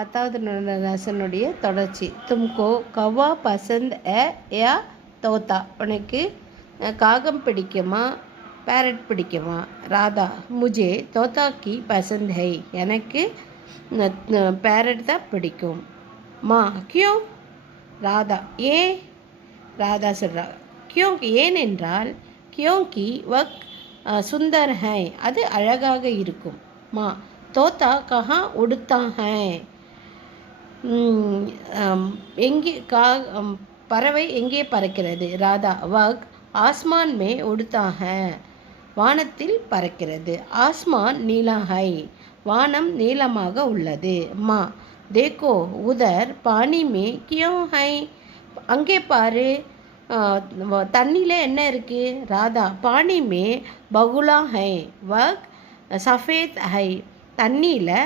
10வது லெசனுடைய தொடர்ச்சி. தும்கோ கவ்வா பசந்த் है या தோத்தா? உனக்கு காகம் பிடிக்குமா பேரட் பிடிக்குமா? ராதா முझे தோத்தா की पसंद है. எனக்கு பேரட் தான் பிடிக்கும். மா क्यों? ராதா ஏன்? ராதா சொல்றா क्यों ஏனென்றால் क्योंकि वह सुंदर है அது அழகாக இருக்கும். மா தோத்தா कहाँ उड़ता है? எங்கே பறவை எங்கே பறக்கிறது? ராதா வக் ஆஸ்மான் மே உடுத்தா ஹை வானத்தில் பறக்கிறது. ஆஸ்மான் நீலா ஹை வானம் நீளமாக உள்ளது. மா தேக்கோ உதர் பானி மே கியோ ஹை அங்கே பாரு தண்ணியில் என்ன இருக்கு? ராதா பானி மே பகுலா ஹை வக் சஃபேத் ஹை தண்ணியில்